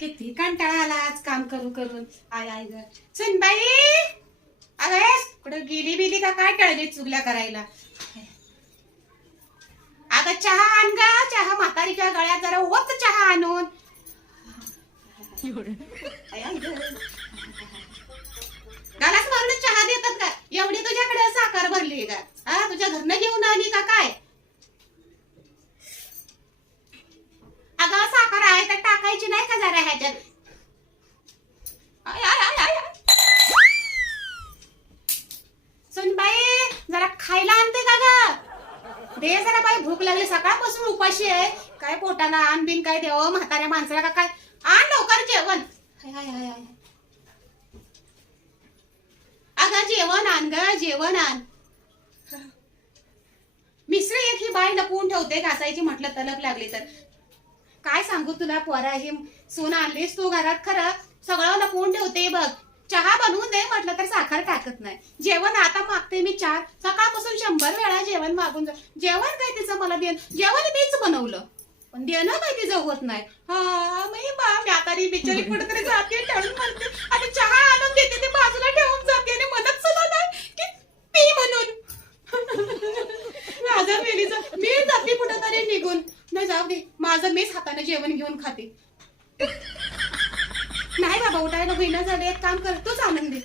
किती कंटाळा आला आज काम करून करून. आय आय ग सुनबाई, अगं कुठं गेली बिली का काय टळली चुगल्या करायला. अगं चहा आण ग, चहा म्हातारीच्या गळ्यात जरा ओत चहा आणून. गालाच मारून चहा देतात का? एवढी तुझ्याकडे साखर भरली का? हा तुझ्या घरनं घेऊन आली का काय? अगं साखर आहे तर टाकायची नाही का जरा ह्याच्यात? I I I I. सुनबाई जरा खायला आणते का ग? दे जरा बाई, भूक लागली, सकाळपासून उपाशी आहे. काय पोटाला आण बिन काय देव म्हाताऱ्या माणसाला का काय? आण लवकर जेवण. हाय हाय हाय हाय. अगं जेवण आण ग, जेवण आण. मिसरी एक ही बाई लपवून ठेवते घासायची म्हटलं तलप लागली तर. काय सांगू तुला पोरा, ही सोनं आणलीस तू घरात, खरं सगळं लपवून ठेवते बघ. चहा बनवून दे म्हटलं तर साखर टाकत नाही. जेवण आता मागते मी 4, सकाळपासून 100 वेळा जेवण मागून जेवण काय तिचं मला जेवण मीच बनवलं पण देणं काय तिचं होत नाही. हा मी म्हातारी बिचारी कुठेतरी जाते ठेवून म्हणते आणि चहा आणून देते, ते बाजूला ठेवून जाते आणि म्हणत सुद्धा नाही की पी म्हणून. माझं मेलीचं मी जाते कुठेतरी निघून. नाही जाऊ दे, माझं मीच हाताने जेवण घेऊन खाते. नाही बाबा उठायला होईना झालं, एक काम कर तूच आणून दे.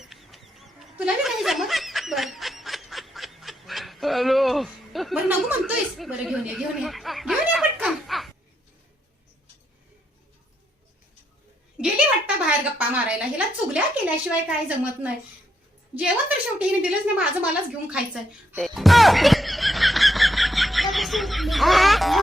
तुला बी नाही जमत बर. हॅलो बरं नको म्हणतोयस, बरं घेऊन ये घेऊन ये घेऊन ये पटकन. गेली वाटतं बाहेर गप्पा मारायला. हिला चुगल्या केल्याशिवाय काय जमत नाही. जेवण तर शेवटी हिने दिलंच नाही, माझं मलाच घेऊन खायचंय.